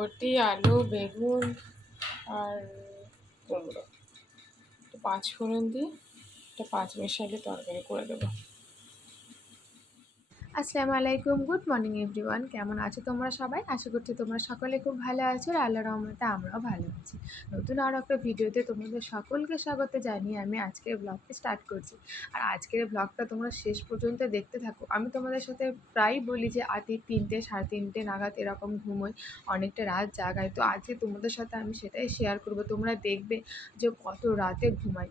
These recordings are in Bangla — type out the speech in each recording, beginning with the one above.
বরবটি আলু বেগুন আর কুমড়ো। পাঁচ ফোড়ন দিয়ে একটা পাঁচ মিশালি তরকারি করে দেবো। আসসালামু আলাইকুম। গুড মর্নিং এভরিওয়ান কেমন আছো তোমরা সবাই? আশা করছি তোমরা সকলে খুব ভালো আছো আর আল্লাহ রহমতে আমরাও ভালো আছি। নতুন আরও একটা ভিডিওতে তোমাদের সকলকে স্বাগত জানিয়ে আমি আজকের ব্লগটি স্টার্ট করছি। আর আজকের ব্লগটা তোমরা শেষ পর্যন্ত দেখতে থাকো। আমি তোমাদের সাথে প্রায় বলি যে আতি তিনটে, সাড়ে তিনটে নাগাদ এরকম ঘুমোই, অনেকটা রাত জাগায় তো আজকে তোমাদের সাথে আমি সেটাই শেয়ার করব। তোমরা দেখবে যে কত রাতে ঘুমাই।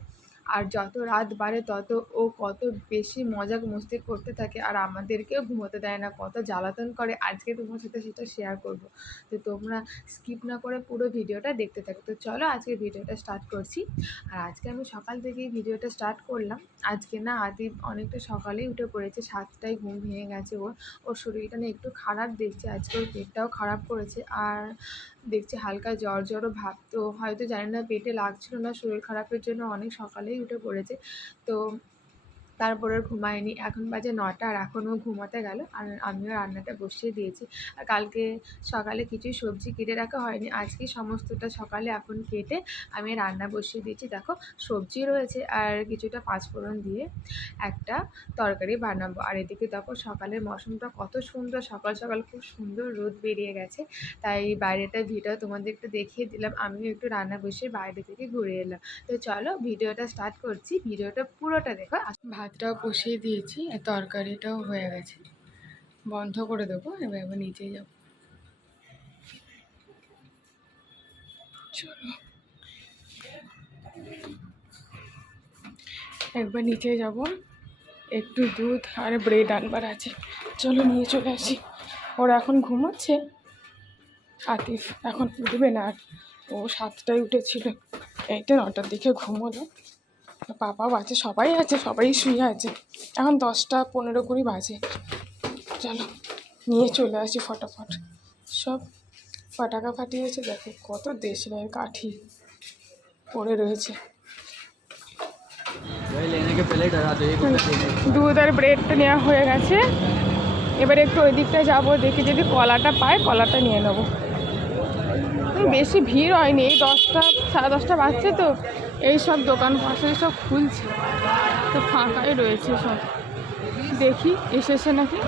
আর যত রাত বাড়ে তত ও কত বেশি মজা মস্তি করতে থাকে আর আমাদেরকেও ঘুমোতে দেয় না। কত জ্বালাতন করে। আজকে তোমার সাথে সেটা শেয়ার করব। তো তোমরা স্কিপ না করে পুরো ভিডিওটা দেখতে থাকো। তো চলো আজকে ভিডিওটা স্টার্ট করছি। আর আজকে আমি সকাল থেকেই ভিডিওটা স্টার্ট করলাম। আজকে না আদি অনেকটা সকালেই উঠে পড়েছে। সাতটায় ঘুম ভেঙে গেছে ওর। ওর শরীরটা না একটু খারাপ দেখছে। আজকে ওর পেটটাও খারাপ করেছে। আর দেখছি হালকা জ্বর জ্বরও ভাব, তো হয়তো জানি না পেটে লাগছিল না, শরীর খারাপের জন্য অনেক সকালেই উঠে পড়েছে। তো তারপরে ঘুমায়নি। এখন বাজে নটা আর এখনও ঘুমাতে গেল। আর আমিও রান্নাটা বসিয়ে দিয়েছি। আর কালকে সকালে কিছুই সবজি কেটে রাখা হয়নি। আজকে সমস্তটা সকালে এখন কেটে আমি রান্না বসিয়ে দিয়েছি। দেখো, সবজি রয়েছে আর কিছুটা পাঁচফোড়ন দিয়ে একটা তরকারি বানাবো। আর এদিকে দেখো, সকালের মৌসুমটা কত সুন্দর। সকাল সকাল খুব সুন্দর রোদ বেরিয়ে গেছে। তাই বাইরেটা ভিডিও তোমাদের একটু দেখিয়ে দিলাম। আমিও একটু রান্না বসে বাইরে থেকে ঘুরে এলাম। তো চলো, ভিডিওটা স্টার্ট করছি। ভিডিওটা পুরোটা দেখো। ভাতটাও বসিয়ে দিয়েছি আর তরকারিটাও হয়ে গেছে। বন্ধ করে দেবো, এবার এবার নিচে যাব। চলো। একবার নিচে যাব, একটু দুধ আর ব্রেড আনবার আছে। চলো নিয়ে চলে আসি। ওরা এখন ঘুমাচ্ছে। আতিফ এখন উঠবে না, আর ও সাতটায় উঠেছিল। এইটা নটার দিকে ঘুমোলো। পাপাও আছে, সবাই আছে, সবাই শুয়ে আছে। এখন দশটা পনেরো কুড়ি বাজে। চলো, নিয়ে চলে আসি ফটাফট। সব ফটাকা ফাটিয়েছে, দেখো কত দেশলাইয়ের কাঠি পড়ে রয়েছে। দুধ আর ব্রেডটা নেওয়া হয়ে গেছে। এবারে একটু ওই দিকটা যাব, দেখি যদি কলাটা পায় কলাটা নিয়ে নেব। বেশি ভিড় হয়নি, এই দশটা, সাড়ে দশটা বাজছে তো। এই সব দোকান পাশে সব খুলছে। তো ফাঁকাই রয়েছে সব। দেখি এসেছে নাকি?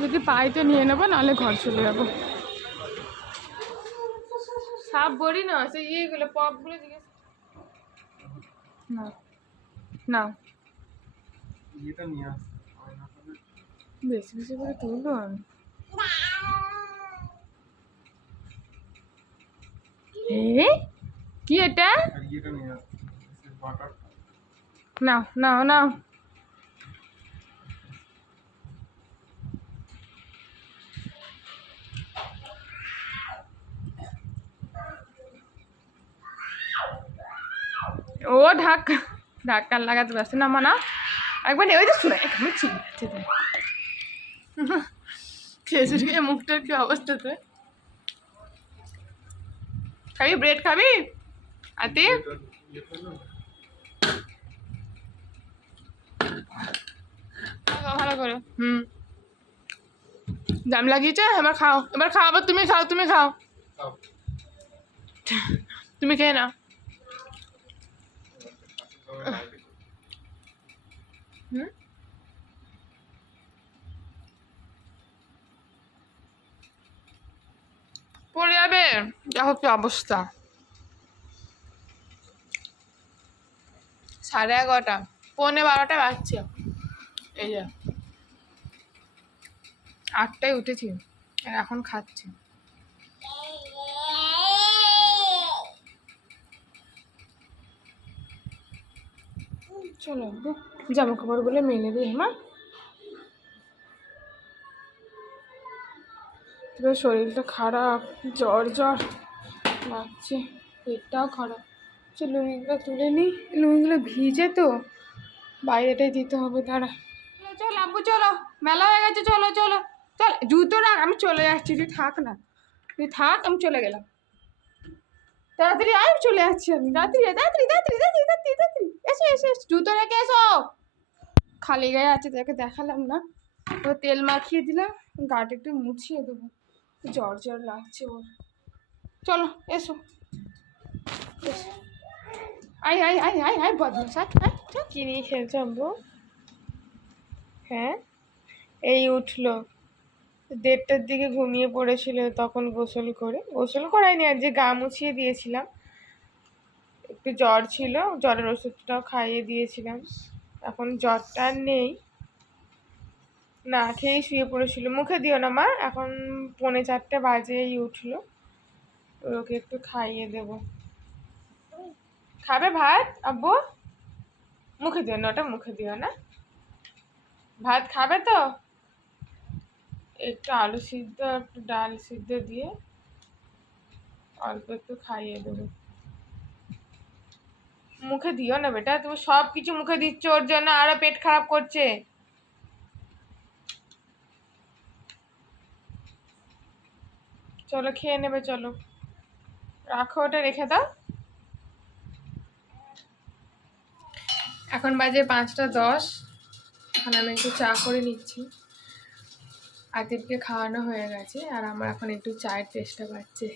যদি পাই তো নিয়ে নেব নাহলে ঘর চলে যাব। সাপ বড়ি না সেই ইয়েগুলো পপগুলো জিজ্ঞেস না না। বেশি বেশি করে তুলবো আমি। এ কি এটা? নাও নাও নাও ও ঢাকা ঢাকা লাগাতে ব্যস্ত না, মানা। একবার ওই যে শুনে, এখানে চিল্লাচ্ছে খেজুরি মুখটার কি অবস্থাতে খাবি, ব্রেড খাবি? আতি খাও ভালো করে। হুম। জাম লাগিয়েছে? এবার খাও। এবার খাও আবার তুমি খাও তুমি খাও। তুমি খেয়ে নাও। হুম। পড়ে যাবে। দেখো কি অবস্থা। সাড়ে এগারোটা, পৌনে বারোটা বাজছে এই যে, আটটায় উঠেছি, আর এখন খাচ্ছি। চলো জামা কাপড়গুলো মেলে দিই মা? এবার শরীরটা খারাপ, জ্বর জ্বর লাগছে, পেটটাও খারাপ। চল লুঙ্গিগুলো তুলে নিই। লুঙ্গিগুলো ভিজে তো, বাইরেটাই দিতে হবে, দাঁড়া। চল আব্বু, চলো। মেলা হয়ে গেছে, চলো চলো। চল, জুতো রাখ, আমি চলে যাচ্ছি তুই থাক না। তুই থাক, আমি চলে গেলাম। তাড়াতাড়ি আমি চলে যাচ্ছি আমি। তাড়াতাড়ি তাড়াতাড়ি তাড়াতাড়ি তাড়াতাড়ি তাড়াতাড়ি তাড়াতাড়ি। এসো এসো এসো, জুতো রেখে এসো। খালি গায়ে আছে, তাকে দেখালাম না। তো তেল মাখিয়ে দিলাম, গাটা একটু মুছিয়ে দেবো। জ্বর জ্বর লাগছে ওর। চলো, এসো। এসো। আয় আয় আয় আয় আয় বদমাস। কি নিয়ে খেলছো আব্বু? হ্যাঁ? এই উঠল। দেড়টার দিকে ঘুমিয়ে পড়েছিল তখন গোসল করে। গোসল করাইনি আর যে গা মুছিয়ে দিয়েছিলাম। একটু জ্বর ছিল, জ্বরের ওষুধটাও খাইয়ে দিয়েছিলাম। এখন জ্বরটা আর নেই। না, খেয়েই শুয়ে পড়েছিল। মুখে দিও না মা, এখন পৌনে চারটে বাজেই উঠল। ওকে একটু খাইয়ে দেব। খাবে ভাত? আব্বু? মুখে দিও না, ওটা মুখে দিও না। ভাত খাবে তো? একটু আলু সিদ্ধ, একটু ডাল সিদ্ধ দিয়ে অল্প একটু খাইয়ে দেবো। মুখে দিও না বেটা, তুমি সব কিছু মুখে দিচ্ছ, ওর জন্য আরও পেট খারাপ করছে। চলো খেয়ে নেবে, চলো। রাখো ওটা রেখে দাও। এখন বাজে পাঁচটা দশ। এখন আমি একটু চা করে নিচ্ছি। আতিফকে খাওয়ানো হয়ে গেছে আর আমার এখন একটু চায়ের টেস্টটা পাচ্ছে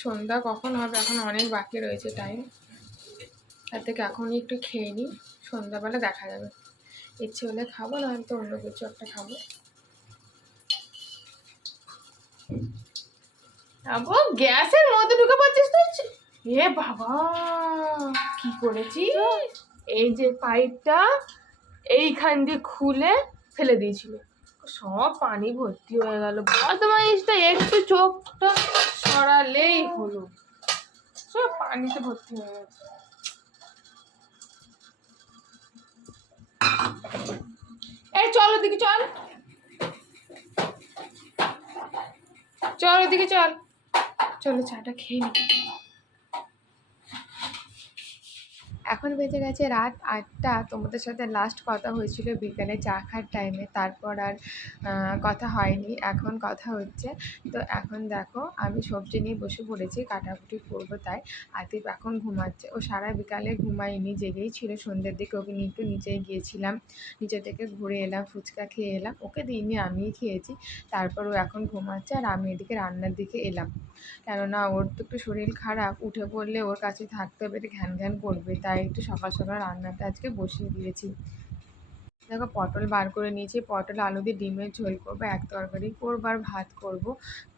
সন্ধ্যা কখন হবে? এখন অনেক বাকি রয়েছে টাইম তার থেকে এখনই একটু খেয়ে নিই। সন্ধ্যাবেলা দেখা যাবে। ইচ্ছে হলে খাব, না তো অন্য কিছু একটা খাব। গ্যাসের মধ্যে ঢুকে পড়ছিস তুই? এ বাবা কি করেছিস এই যে পাইপটা এইখান দিয়ে খুলে ফেলে দিয়েছিল। সব পানি ভর্তি হয়ে গেল। বদমাইশটা একটু চোখটা সরালেই হলো। সব পানিতে ভর্তি হয়ে গেছে এই চল ওদিকে চল। চল ওদিকে চল। চলো চাটা খেয়ে নি। এখন বেজে গেছে রাত আটটা। তোমাদের সাথে লাস্ট কথা হয়েছিল বিকালে চা খাওয়ার টাইমে তারপর আর কথা হয়নি। এখন কথা হচ্ছে। তো এখন দেখো, আমি সবজি নিয়ে বসে পড়েছি, কাটাকুটি করব তাই। আতিফ এখন ঘুমাচ্ছে। ও সারা বিকালে ঘুমায়নি, জেগেই ছিল সন্ধ্যের দিকে। ওকে নিয়ে একটু নিচে গিয়েছিলাম। নিচে থেকে ঘুরে এলাম, ফুচকা খেয়ে এলাম। ওকে দিইনি, আমিই খেয়েছি। তারপর ও এখন ঘুমাচ্ছে আর আমি এদিকে রান্নার দিকে এলাম। কেননা ওর তো একটু শরীর খারাপ। উঠে পড়লে ওর কাছে থাকতে হবে, ঘ্যান ঘ্যান করবে। তাই একটু সকাল সকাল রান্নাটা আজকে বসিয়ে দিয়েছি। দেখো, পটল বার করে নিয়েছি। পটল, আলু দিয়ে ডিমের ঝোল করব, এক তরকারি করব আর ভাত করব।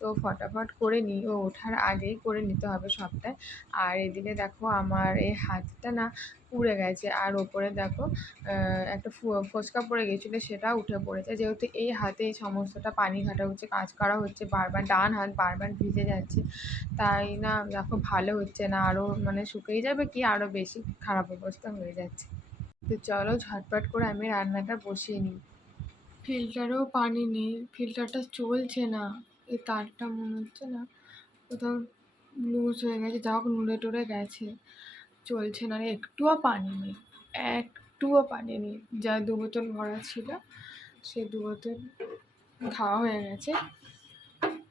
তো ফটাফট করে নিই ও ওঠার আগেই করে নিতে হবে সবটাই আর এদিকে দেখো, আমার এই হাতটা না পুড়ে গেছে। আর ওপরে দেখো একটা ফোসকা পড়ে গেছিল, সেটা উঠে পড়েছে। যেহেতু এই হাতে এই সমস্তটা পানি ঘাটা হচ্ছে, কাজ করা হচ্ছে, বারবার ডান হাত বারবার ভিজে যাচ্ছে, তাই না, দেখো ভালো হচ্ছে না। আরও মানে শুকিয়ে যাবে কি আরও বেশি খারাপ অবস্থা হয়ে যাচ্ছে। তো চলো ঝটপট করে আমি রান্নাটা বসিয়ে নিই। ফিল্টারেও পানি নেই, ফিল্টারটা চলছে না, এই তারটা মনে হচ্ছে না, কোথাও লুজ হয়ে গেছে যা হোক নুড়ে টুড়ে গেছে, চলছে না একটুও পানি নেই, একটুও পানি নেই, যা দু বোতল ভরা ছিল, সে দু বোতল খাওয়া হয়ে গেছে।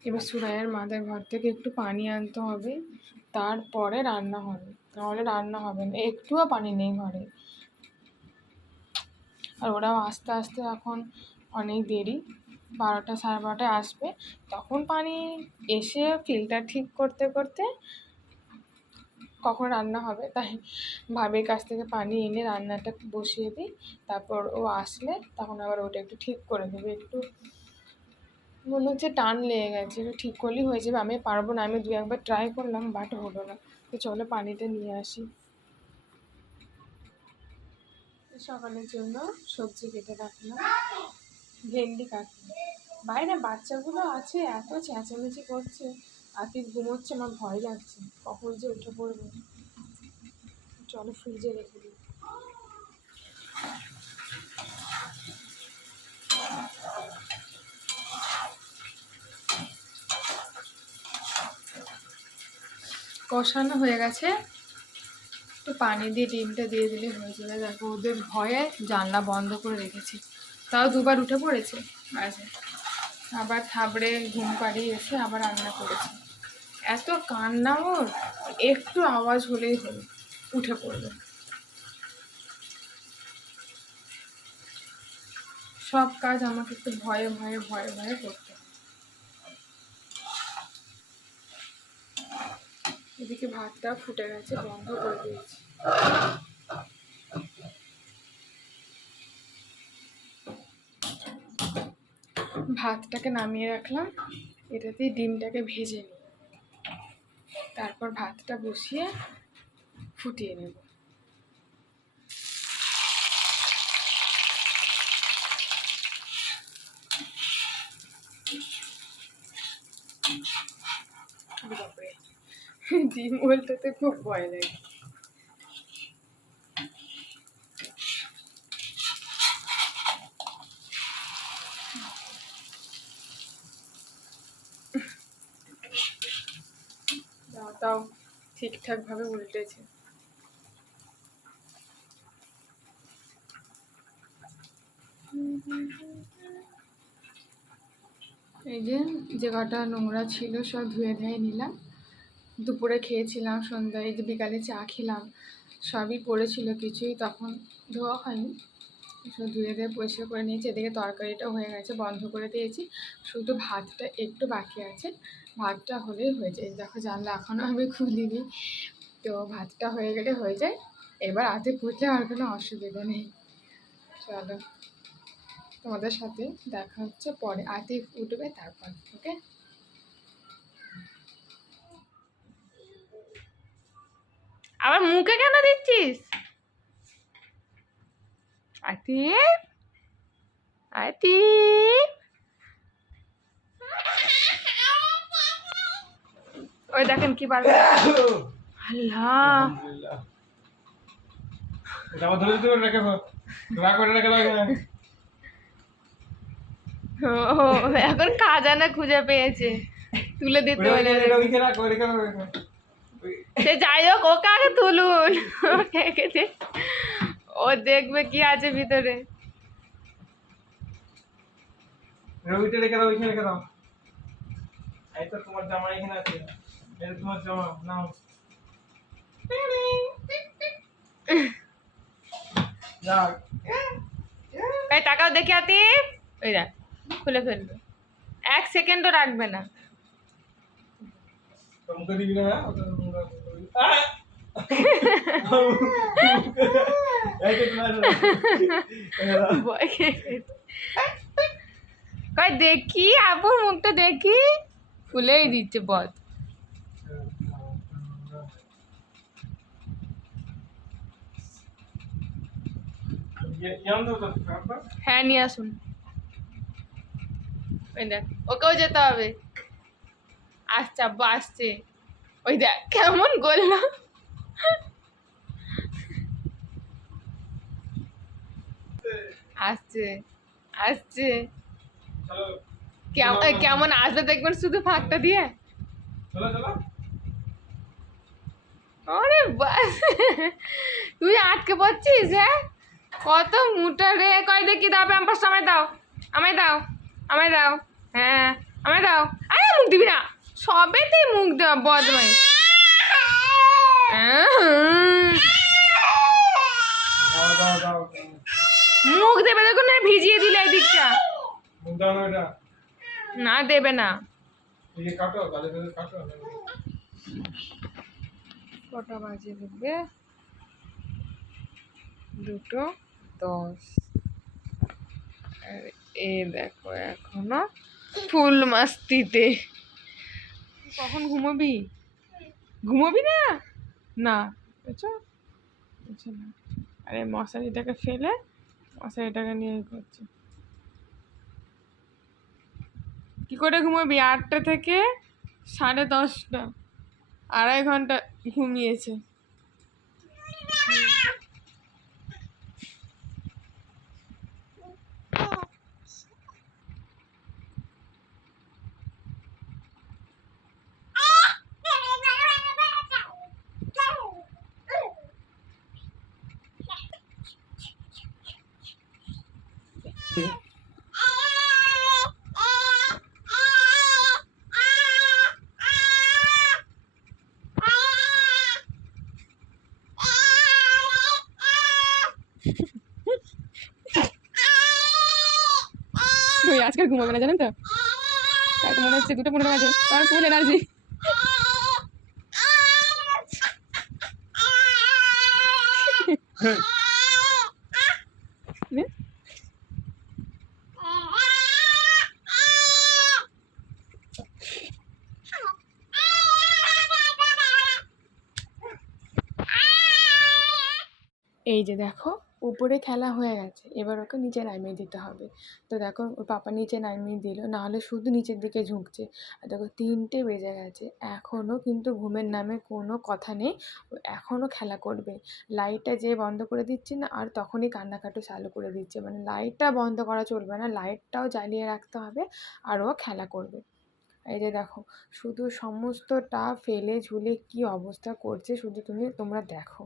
এবার সুরাইয়ের মাদের ঘর থেকে একটু পানি আনতে হবে, তারপরে রান্না হবে নাহলে রান্না হবে না, একটুও পানি নেই ঘরে। আর ওরাও আস্তে আস্তে এখন অনেক দেরি, বারোটা সাড়ে বারোটায় আসবে। তখন পানি এসে ফিল্টার ঠিক করতে করতে কখন রান্না হবে, তাই ভাবির কাছ থেকে পানি এনে রান্নাটা বসিয়ে দিই। তারপর ও আসলে তখন আবার ওটা একটু ঠিক করে দেবে একটু মনে হচ্ছে টান লেগে গেছে, একটু ঠিক করলেই হয়ে যাবে। আমি পারব না, আমি দু একবার ট্রাই করলাম বাট হলো না। তো চলো পানিটা নিয়ে আসি। সকালের জন্য সবজি কেটে রাখলাম, ভেন্ডি কাটলাম। বাইরে বাচ্চাগুলো আছে, এত চেঁচামেচি করছে আতিফ ঘুমোচ্ছে, আমার ভয় লাগছে, কখন যে উঠে পড়বে। চলো ফ্রিজে রেখে দিই। কষানো হয়ে গেছে। একটু পানি দিয়ে ডিমটা দিয়ে দিলে হয়ে যাবে। দেখো, ওদের ভয়ে জানলা বন্ধ করে রেখেছি। তাও দুবার উঠে পড়েছে। মাঝে আবার থাবড়ে ঘুম পাড়িয়ে এসে আবার রান্না করেছে। এত কান্না ওর, একটু আওয়াজ হলেই হলো, উঠে পড়বে সব কাজ আমাকে একটু ভয়ে ভয়ে ভয়ে ভয়ে করতে এদিকে ভাতটা ফুটে গেছে, বন্ধ করে দিয়েছি। ভাতটাকে নামিয়ে রাখলাম, এটাতেই ডিমটাকে ভেজে নিই। তারপর ভাতটা বসিয়ে ফুটিয়ে নেব। ডিম বলতে খুব ভয় লাগে। তাও ঠিকঠাকভাবে উল্টেছে। এই যে যে কটা নোংরা ছিল সব ধুয়ে ধুয়ে নিলাম। দুপুরে খেয়েছিলাম, সন্ধ্যায় যে বিকালে চা খেলাম, সবই পড়েছিল কিছুই, তখন ধোয়া হয়নি। সব ধুয়ে ধুয়ে পরিষ্কার করে নিয়েছি, এদিকে তরকারিটা হয়ে গেছে, বন্ধ করে দিয়েছি। শুধু ভাতটা একটু বাকি আছে, ভাতটা হলেই হয়ে যায়। দেখো জানলা এখনও আমি খুলিনি, তো ভাতটা হয়ে গেলে হয়ে যায়। এবার হাতে ফুটলে আর কোনো অসুবিধা নেই। চলো তোমাদের সাথে দেখা হচ্ছে পরে আতে উঠবে তারপর, ওকে? আবার মুখে কেন দিচ্ছিস? আতিফ আতিফ ওই দেখেন কি পারবে। আল্লাহ। পারে এখানে। খাজানা খুঁজে পেয়েছে। তুলে দিতে ওটা সে যাই হোক ওকে আগে তুলুন ও দেখবে কি আছে ভিতরে। এটা রেখে দাও ওইখানে রেখে দাও। এই তো তোমার জামা এখানে আছে। এটা তোমার জামা নাও। এই টাকাও দেখে আতি ওই দেখ খুলে ফেলবে। এক সেকেন্ডও রাখবে না। মুখে দিবি না ওটা নোংরা করবি। আহ! এই যে তোমার- ভয় খেয়ে গেছে। কই দেখি আপু মুখটা দেখি খুলেই দিচ্ছে কাপড়। হ্যাঁ নিয়ে আসুন ওই দেখ, ওকেও যেতে হবে আসছে, আব্বু, আসছে ওই দেখ কেমন গোল্লা আসছে আসছে। কেমন আসবে দেখবেন শুধু ফাঁকটা দিয়ে? আরে বাস তুই আটকে পড়ছিস হ্যাঁ? কত মুটা রে। কয় দেখি দাও প্যাম্পাস আমায় দাও। আমায় দাও আমায় দাও। হ্যাঁ আমায় দাও। আরে মুখ দিবি না। সবেতেই মুখ দেওয়া বদমাই দাও দাও দাও মুখ দেবে দেখুন না, ভিজিয়ে দিলে এই দিকটা না দেবে না। কাটো বাজে দেখবে দুটো দশ। এ দেখো এখনও ফুল মাস্তিতে। কখন ঘুমাবি? ঘুমাবি না? না। বুঝছ? বুঝছ না? আরে মশারিটাকে ফেলে মশারিটাকে নিয়ে করছি কি করে ঘুমাবি? আটটা থেকে সাড়ে দশটা। আড়াই ঘণ্টা ঘুমিয়েছে। হই আজকে ঘুমাবে না জানেন তো? তাই মনে হচ্ছে দুটো পনেরো বাজে। আমার ফুল এনার্জি হ্যাঁ। এই যে দেখো উপরে খেলা হয়ে গেছে, এবার ওকে নিচে নামিয়ে দিতে হবে। তো দেখো, ওর পাপা নিচে নামিয়ে দিল, নাহলে শুধু নিচের দিকে ঝুঁকছে। আর দেখো, তিনটে বেজে গেছে, এখনও কিন্তু ঘুমের নামে কোনো কথা নেই, ও এখনও খেলা করবে। লাইটটা যে বন্ধ করে দিচ্ছে না, আর তখনই কান্নাকাটি চালু করে দিচ্ছে। মানে লাইটটা বন্ধ করা চলবে না, লাইটটাও জ্বালিয়ে রাখতে হবে, আর ও খেলা করবে। এই যে দেখো, শুধু সমস্তটা ফেলে ঝুলে কি অবস্থা করছে, শুধু তুমি, তোমরা দেখো।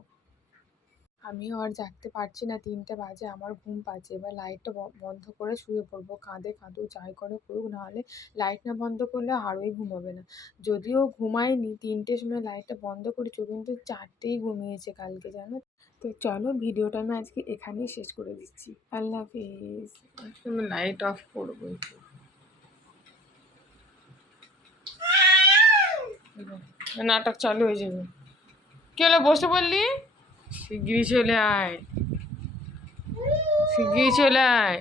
আমিও আর জাগতে পারছি না। তিনটে বাজে, আমার ঘুম পাচ্ছে। এবার লাইটটা বন্ধ করে শুয়ে পড়ব। কাঁদে কাঁদুক যাই করে করুক, নাহলে লাইট না বন্ধ করলে আরোই ঘুমাবে না। যদিও ঘুমায়নি তিনটের সময় লাইটটা বন্ধ করেছি কিন্তু চারটেই ঘুমিয়েছে কালকে, জানো? তো চলো, ভিডিওটা আমি আজকে এখানেই শেষ করে দিচ্ছি। আল্লাহ হাফিজ। আমি লাইট অফ করব। নাটক চালু হয়ে যাবে। কি হলো, বসে বললি শিগগিরই চলে আয়। শিগগিরই চলে আয়।